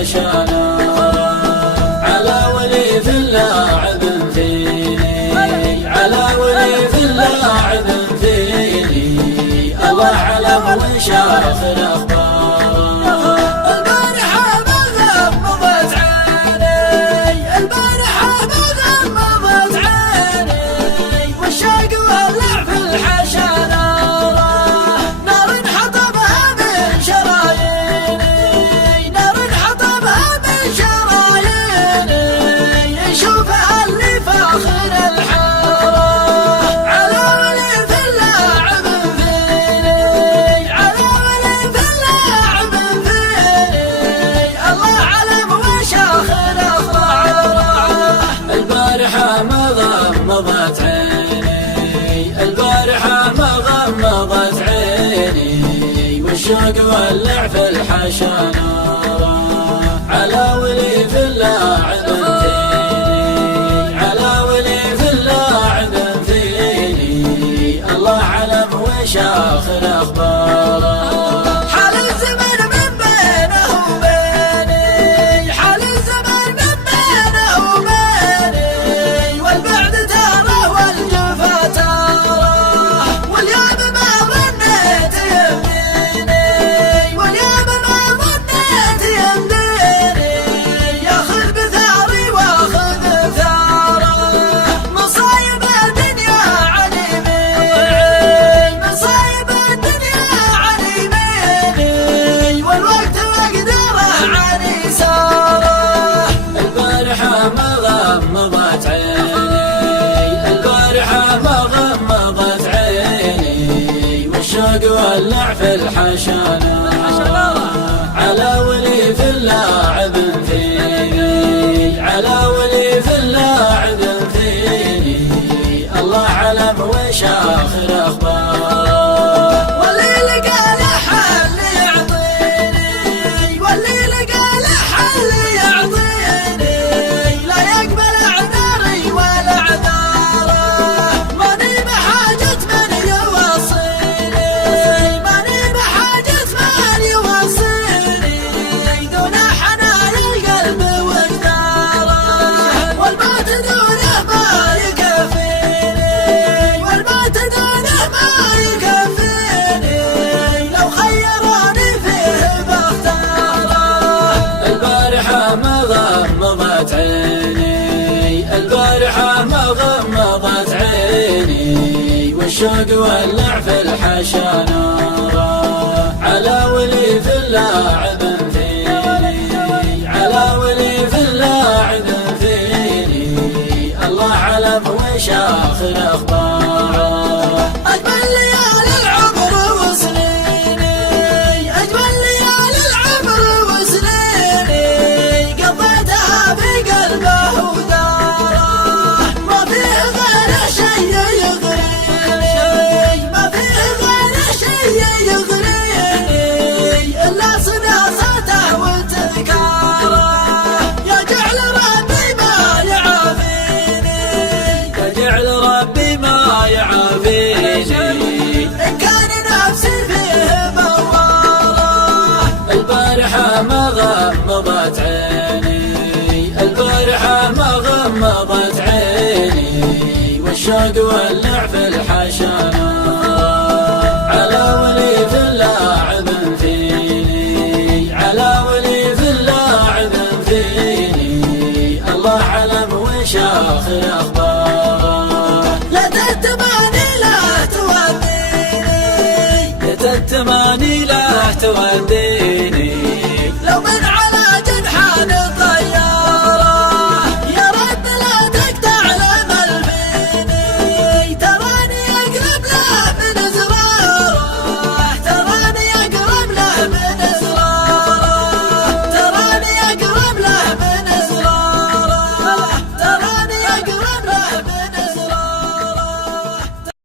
الحشانا على ولي في اللاعب فيني على ولي في اللاعب فيني الله علم وشاخ الأخبار غمضت عيني البارحة ما غمضت عيني والشوق ولع في الحشانا على ولي في اللاعب فيني على ولي في اللاعب فيني الله علم وشاخ الأخبار غمضت عيني البارحة ما غمضت عيني والشوق ولع في الحشانا على ولي في اللاعب فيني على ولي في اللاعب فيني الله علم وشاخ الأخبار غمضت عيني البارحة ما غمضت عيني والشوق ولع في الحشانا على ولي في اللاعب فيني على ولي في اللاعب فيني الله علم وشاخ الأخبار البارحة ما غمضت عيني البارحة ما غمضت عيني والشوق ولع في الحشانا على ولي في اللاعب فيني على ولي في اللاعب فيني الله علم وشاخ الأخبار لا تتماني لا توديني لا تتماني لا توديني